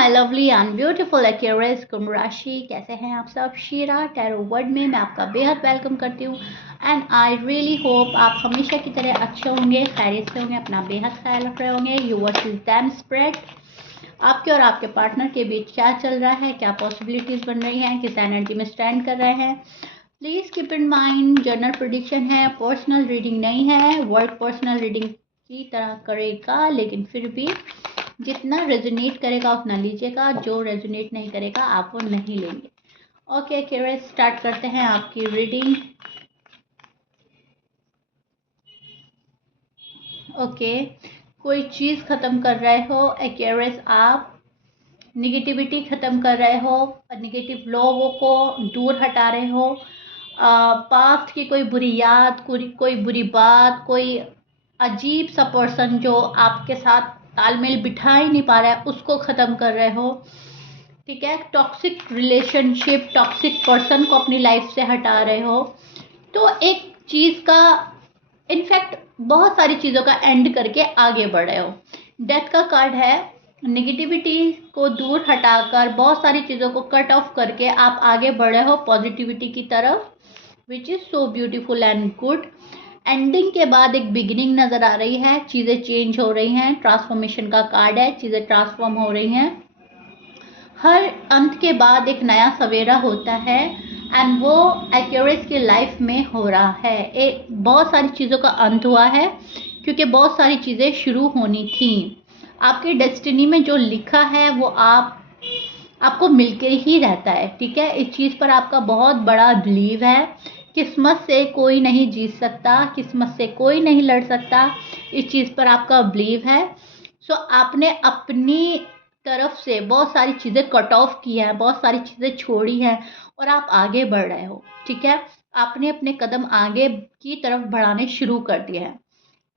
My lovely and beautiful Aquarius कुंभ राशि, कैसे हैं आप सब। शीरा टैरो वर्ड में मैं आपका बेहद वेलकम करती हूँ एंड आई रियली होप आप हमेशा की तरह अच्छे होंगे, खैरियत से होंगे, अपना बेहद ख्याल रख रहे होंगे। Yours is them spread. आपके और आपके पार्टनर के बीच क्या चल रहा है, क्या पॉसिबिलिटीज बन रही हैं, किस एनर्जी में स्टैंड कर रहे हैं। Please keep in mind general prediction है, पर्सनल रीडिंग नहीं है। वर्ड पर्सनल रीडिंग की तरह करेगा, लेकिन फिर भी जितना रेजोनेट करेगा उतना लीजिएगा, जो रेजोनेट नहीं करेगा आप वो नहीं लेंगे। ओके एक्वेरियस, स्टार्ट करते हैं आपकी रीडिंग। ओके, कोई चीज़ ख़त्म कर रहे हो एक्वेरियस, आप निगेटिविटी ख़त्म कर रहे हो, निगेटिव लोगों को दूर हटा रहे हो। पास्ट की कोई बुरी याद, कोई बुरी बात, कोई अजीब सा पर्सन जो आपके साथ तालमेल बिठा ही नहीं पा रहा है, उसको ख़त्म कर रहे हो। ठीक है, टॉक्सिक रिलेशनशिप, टॉक्सिक पर्सन को अपनी लाइफ से हटा रहे हो। तो एक चीज़ का, इनफैक्ट बहुत सारी चीज़ों का एंड करके आगे बढ़ रहे हो। डेथ का कार्ड है, निगेटिविटी को दूर हटाकर बहुत सारी चीज़ों को कट ऑफ करके आप आगे बढ़ रहे हो पॉजिटिविटी की तरफ, which is so beautiful and good. Ending के बाद एक बिगिनिंग नज़र आ रही है, चीज़ें चेंज हो रही हैं, ट्रांसफॉर्मेशन का कार्ड है, चीज़ें ट्रांसफॉर्म हो रही हैं। हर अंत के बाद एक नया सवेरा होता है एंड वो एक्वेरियस की लाइफ में हो रहा है। एक बहुत सारी चीज़ों का अंत हुआ है क्योंकि बहुत सारी चीज़ें शुरू होनी थी। आपकी डेस्टिनी में जो लिखा है वो आपको मिलकर ही रहता है। ठीक है, इस चीज़ पर आपका बहुत बड़ा बिलीव है। किस्मत से कोई नहीं जीत सकता, किस्मत से कोई नहीं लड़ सकता, इस चीज़ पर आपका बिलीव है। सो आपने अपनी तरफ से बहुत सारी चीज़ें कट ऑफ की है, बहुत सारी चीज़ें छोड़ी हैं और आप आगे बढ़ रहे हो। ठीक है, आपने अपने कदम आगे की तरफ बढ़ाने शुरू कर दिए हैं।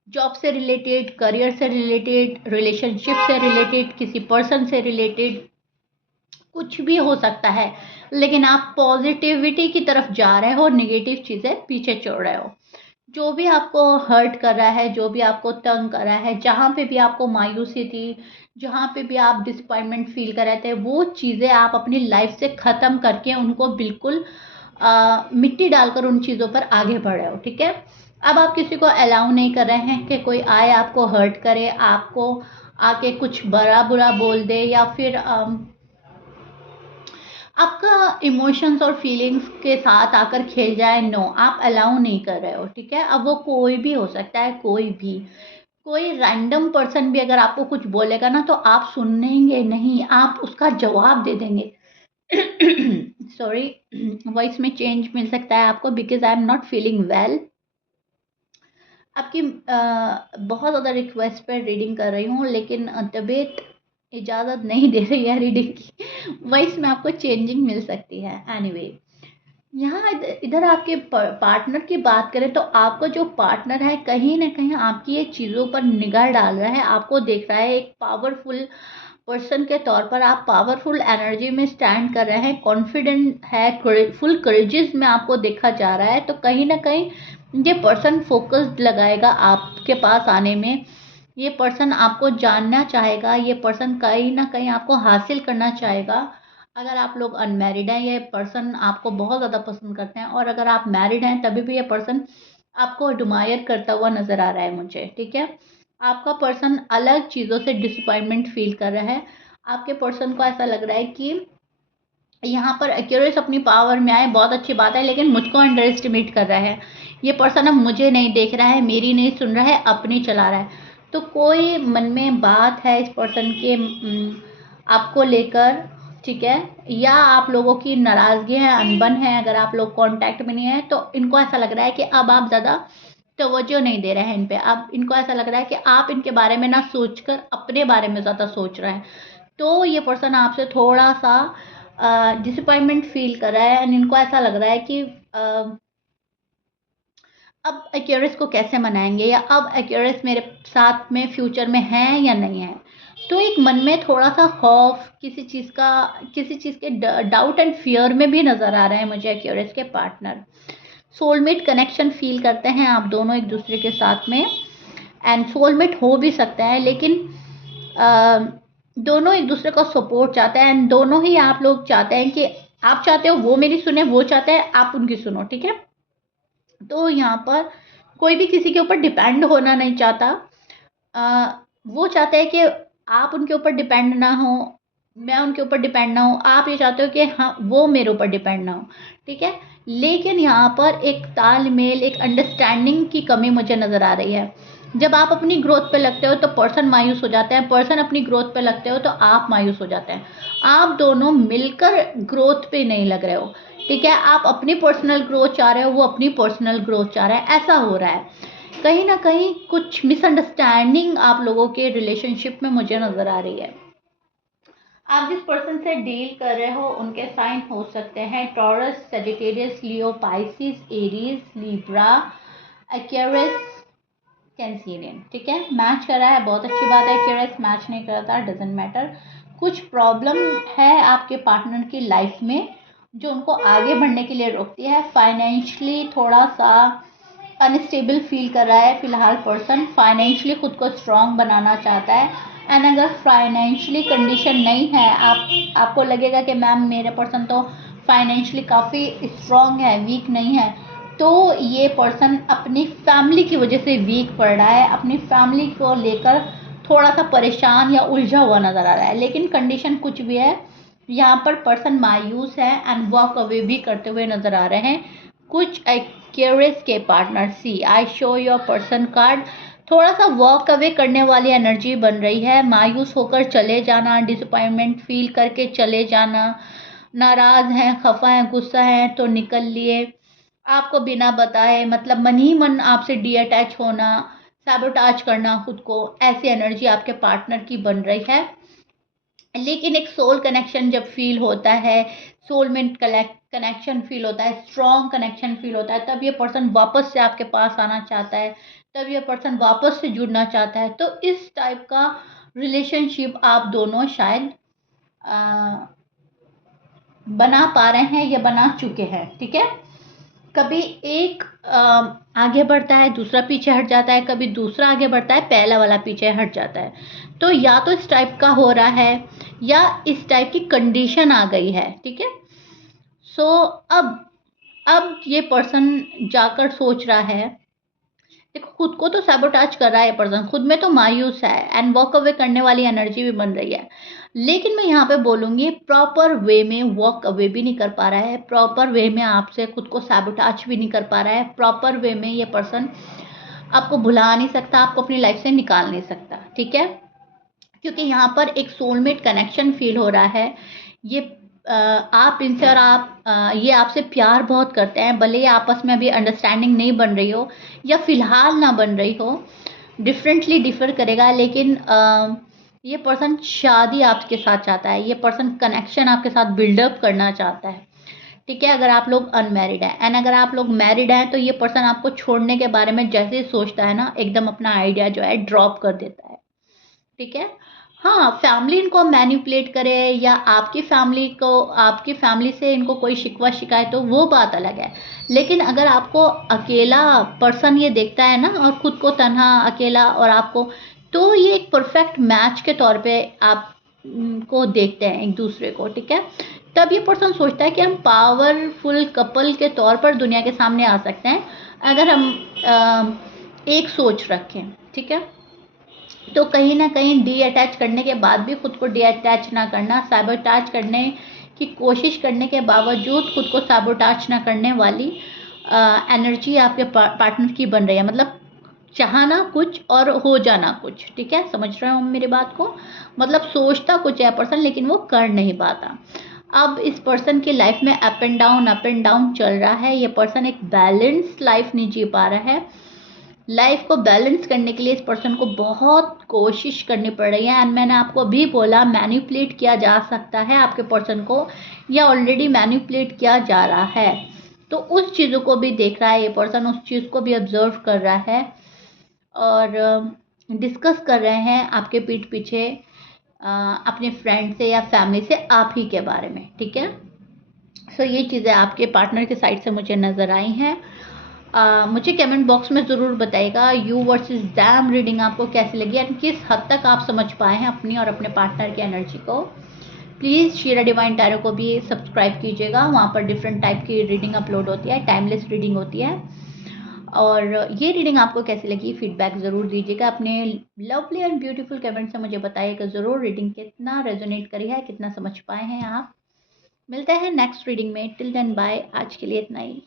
जॉब से रिलेटेड, करियर से रिलेटेड, रिलेशनशिप से रिलेटेड, किसी पर्सन से रिलेटेड, कुछ भी हो सकता है, लेकिन आप पॉजिटिविटी की तरफ जा रहे हो, नेगेटिव चीज़ें पीछे छोड़ रहे हो। जो भी आपको हर्ट कर रहा है, जो भी आपको तंग कर रहा है, जहाँ पे भी आपको मायूसी थी, जहाँ पे भी आप डिसअपॉइंटमेंट फील कर रहे थे, वो चीज़ें आप अपनी लाइफ से ख़त्म करके उनको बिल्कुल मिट्टी डालकर उन चीज़ों पर आगे बढ़ रहे हो। ठीक है, अब आप किसी को अलाउ नहीं कर रहे हैं कि कोई आए आपको हर्ट करे, आपको आके कुछ बड़ा बुरा बोल दे या फिर आपका इमोशंस और फीलिंग्स के साथ आकर खेल जाए। नो, आप अलाउ नहीं कर रहे हो। ठीक है, अब वो कोई भी हो सकता है, कोई रैंडम पर्सन भी अगर आपको कुछ बोलेगा ना तो आप सुनेंगे नहीं, आप उसका जवाब दे देंगे। सॉरी, वॉइस में चेंज मिल सकता है आपको because I am not feeling well. आपकी बहुत ज़्यादा रिक्वेस्ट पर रीडिंग कर रही हूँ, लेकिन तबीयत इजाज़त नहीं दे रही है रीडिंग की। वॉइस में आपको चेंजिंग मिल सकती है। एनीवे, यहाँ इधर आपके पार्टनर की बात करें तो आपका जो पार्टनर है कहीं ना कहीं आपकी ये चीज़ों पर निगाह डाल रहा है, आपको देख रहा है एक पावरफुल पर्सन के तौर पर। आप पावरफुल एनर्जी में स्टैंड कर रहे हैं, कॉन्फिडेंट है, फुल करेजेस में आपको देखा जा रहा है। तो कहीं ना कहीं ये पर्सन फोकस्ड लगाएगा आपके पास आने में। ये पर्सन आपको जानना चाहेगा, ये पर्सन कहीं ना कहीं आपको हासिल करना चाहेगा। अगर आप लोग अनमैरिड हैं, ये पर्सन आपको बहुत ज़्यादा पसंद करते हैं, और अगर आप मैरिड हैं तभी भी ये पर्सन आपको एडमायर करता हुआ नज़र आ रहा है मुझे। ठीक है, आपका पर्सन अलग चीज़ों से डिसअपॉइंटमेंट फील कर रहा है। आपके पर्सन को ऐसा लग रहा है कि यहाँ पर एक्यूरेस अपनी पावर में आए, बहुत अच्छी बात है, लेकिन मुझको अंडर एस्टिमेट कर रहा है। ये पर्सन अब मुझे नहीं देख रहा है, मेरी नहीं सुन रहा है, अपनी चला रहा है। तो कोई मन में बात है इस पर्सन के आपको लेकर। ठीक है, या आप लोगों की नाराज़गी है, अनबन है, अगर आप लोग कांटेक्ट में नहीं है तो इनको ऐसा लग रहा है कि अब आप ज़्यादा तवज्जो नहीं दे रहे हैं इन पे। अब इनको ऐसा लग रहा है कि आप इनके बारे में ना सोचकर अपने बारे में ज़्यादा सोच रहे हैं। तो ये पर्सन आपसे थोड़ा सा डिसअपॉइंटमेंट फील कर रहा है एंड इनको ऐसा लग रहा है कि अब एक्यूरेस को कैसे मनाएंगे, या अब एक्यूरेस मेरे साथ में फ्यूचर में है या नहीं है। तो एक मन में थोड़ा सा खौफ, किसी चीज़ के डाउट एंड फियर में भी नज़र आ रहे हैं मुझे एक्यूरेस के पार्टनर। सोलमेट कनेक्शन फील करते हैं आप दोनों एक दूसरे के साथ में, एंड सोलमेट हो भी सकता है, लेकिन दोनों एक दूसरे को सपोर्ट चाहते हैं एंड दोनों ही आप लोग चाहते हैं कि आप चाहते हो वो मेरी सुने, वो चाहते हैं आप उनकी सुनो, ठीक है। तो यहाँ पर कोई भी किसी के ऊपर डिपेंड होना नहीं चाहता। वो चाहते हैं कि आप उनके ऊपर डिपेंड ना हो, मैं उनके ऊपर डिपेंड ना हो, आप ये चाहते हो कि हाँ वो मेरे ऊपर डिपेंड ना हो, ठीक है। लेकिन यहाँ पर एक तालमेल, एक अंडरस्टैंडिंग की कमी मुझे नज़र आ रही है। जब आप अपनी ग्रोथ पे लगते हो तो पर्सन मायूस हो जाते हैं, पर्सन अपनी ग्रोथ पे लगते हो तो आप मायूस हो जाते हैं। आप दोनों मिलकर ग्रोथ पे नहीं लग रहे हो, ठीक है। आप अपनी पर्सनल ग्रोथ चाह रहे हो, वो अपनी पर्सनल ग्रोथ चाह रहा है, ऐसा हो रहा है। कहीं ना कहीं कुछ मिसअंडरस्टैंडिंग आप लोगों के रिलेशनशिप में मुझे नज़र आ रही है। आप जिस पर्सन से डील कर रहे हो उनके साइन हो सकते हैं टॉरस, सेजिटेरियस, लियो, पाइसिस, एरीज, लिब्रा, एक्वेरियस, कैंसिरियन, ठीक है। मैच कर रहा है, बहुत अच्छी बात है। एक्वेरियस मैच नहीं करता, डजेंट मैटर। कुछ प्रॉब्लम है आपके पार्टनर की लाइफ में जो उनको आगे बढ़ने के लिए रोकती है। फाइनेंशियली थोड़ा सा अनस्टेबल फील कर रहा है फिलहाल पर्सन, फाइनेंशियली खुद को स्ट्रांग बनाना चाहता है। एंड अगर फाइनेंशियली कंडीशन नहीं है, आपको लगेगा कि मैम मेरे पर्सन तो फाइनेंशियली काफ़ी स्ट्रांग है, वीक नहीं है, तो ये पर्सन अपनी फैमिली की वजह से वीक पड़ रहा है, अपनी फैमिली को लेकर थोड़ा सा परेशान या उलझा हुआ नज़र आ रहा है। लेकिन कंडीशन कुछ भी है, यहाँ पर पर्सन मायूस है एंड वॉक अवे भी करते हुए नज़र आ रहे हैं। कुछ एक्वेरियस के partner, see I show your person card, थोड़ा सा वॉक अवे करने वाली एनर्जी बन रही है, मायूस होकर चले जाना, डिसअपॉइंटमेंट फील करके चले जाना, नाराज हैं, खफा हैं, गुस्सा हैं तो निकल लिए, आपको बिना बताए, मतलब मन ही मन आपसे डी अटैच होना, सैबोटाज करना खुद को, ऐसी एनर्जी आपके पार्टनर की बन रही है। लेकिन एक सोल कनेक्शन जब फील होता है, सोलमेट कनेक्शन फील होता है, स्ट्रॉन्ग कनेक्शन फील होता है, तब ये पर्सन वापस से आपके पास आना चाहता है, तब ये पर्सन वापस से जुड़ना चाहता है। तो इस टाइप का रिलेशनशिप आप दोनों शायद बना पा रहे हैं या बना चुके हैं, ठीक है। कभी एक आगे बढ़ता है, दूसरा पीछे हट जाता है, कभी दूसरा आगे बढ़ता है, पहला वाला पीछे हट जाता है। तो या तो इस टाइप का हो रहा है या इस टाइप की कंडीशन आ गई है, ठीक है। सो अब ये पर्सन जाकर सोच रहा है, देखो खुद को तो सैबोटाज कर रहा है पर्सन, खुद में तो मायूस है एंड वॉक अवे करने वाली एनर्जी भी बन रही है। लेकिन मैं यहाँ पे बोलूँगी प्रॉपर वे में वॉक अवे भी नहीं कर पा रहा है, प्रॉपर वे में आपसे खुद को सैबोटाज भी नहीं कर पा रहा है, प्रॉपर वे में ये पर्सन आपको भुला नहीं सकता, आपको अपनी लाइफ से निकाल नहीं सकता, ठीक है। क्योंकि यहाँ पर एक सोलमेट कनेक्शन फील हो रहा है। ये आप इनसे और ये आपसे प्यार बहुत करते हैं, भले ही आपस में अभी अंडरस्टैंडिंग नहीं बन रही हो या फिलहाल ना बन रही हो, डिफरेंटली डिफर करेगा, लेकिन ये पर्सन शादी आपके साथ चाहता है, ये पर्सन कनेक्शन आपके साथ बिल्डअप करना चाहता है, ठीक है। अगर आप लोग अनमैरिड हैं एंड अगर आप लोग मैरिड हैं तो ये पर्सन आपको छोड़ने के बारे में जैसे ही सोचता है ना, एकदम अपना आइडिया जो है ड्रॉप कर देता है, ठीक है। हाँ, फैमिली इनको मैनिपुलेट करे या आपकी फैमिली से इनको कोई शिकवा शिकायत तो वो बात अलग है। लेकिन अगर आपको अकेला पर्सन ये देखता है ना और खुद को तन्हा अकेला और आपको, तो ये एक परफेक्ट मैच के तौर पे आप को देखते हैं एक दूसरे को, ठीक है। तब ये पर्सन सोचता है कि हम पावरफुल कपल के तौर पर दुनिया के सामने आ सकते हैं अगर हम एक सोच रखें, ठीक है। तो कहीं ना कहीं डी अटैच करने के बाद भी खुद को डी अटैच ना करना, सैबोटाज करने की कोशिश करने के बावजूद खुद को सैबोटाज ना करने वाली एनर्जी आपके पार्टनर की बन रही है, मतलब चाहना कुछ और हो जाना कुछ, ठीक है। समझ रहे हो मेरी बात को, मतलब सोचता कुछ है पर्सन लेकिन वो कर नहीं पाता। अब इस पर्सन की लाइफ में अप एंड डाउन चल रहा है, ये पर्सन एक बैलेंस लाइफ नहीं जी पा रहा है। लाइफ को बैलेंस करने के लिए इस पर्सन को बहुत कोशिश करनी पड़ रही है एंड मैंने आपको अभी बोला मैनिपुलेट किया जा सकता है आपके पर्सन को या ऑलरेडी मैनिपुलेट किया जा रहा है। तो उस चीज़ों को भी देख रहा है ये पर्सन, उस चीज़ को भी ऑब्जर्व कर रहा है और डिस्कस कर रहे हैं आपके पीठ पीछे अपने फ्रेंड से या फैमिली से आप ही के बारे में, ठीक है। सो ये चीज़ें आपके पार्टनर के साइड से मुझे नज़र आई हैं। मुझे कमेंट बॉक्स में ज़रूर बताइएगा यू वर्सेस दैम रीडिंग आपको कैसी लगी एंड किस हद तक आप समझ पाए हैं अपनी और अपने पार्टनर की एनर्जी को। प्लीज़ शीरा डिवाइन टैरो को भी सब्सक्राइब कीजिएगा, वहाँ पर डिफरेंट टाइप की रीडिंग अपलोड होती है, टाइमलेस रीडिंग होती है। और ये रीडिंग आपको कैसी लगी फीडबैक ज़रूर दीजिएगा, अपने लवली एंड ब्यूटीफुल कमेंट से मुझे बताइएगा ज़रूर रीडिंग कितना रेजोनेट करी है, कितना समझ पाए हैं आप। मिलते हैं नेक्स्ट रीडिंग में, टिल देन बाय, आज के लिए इतना ही।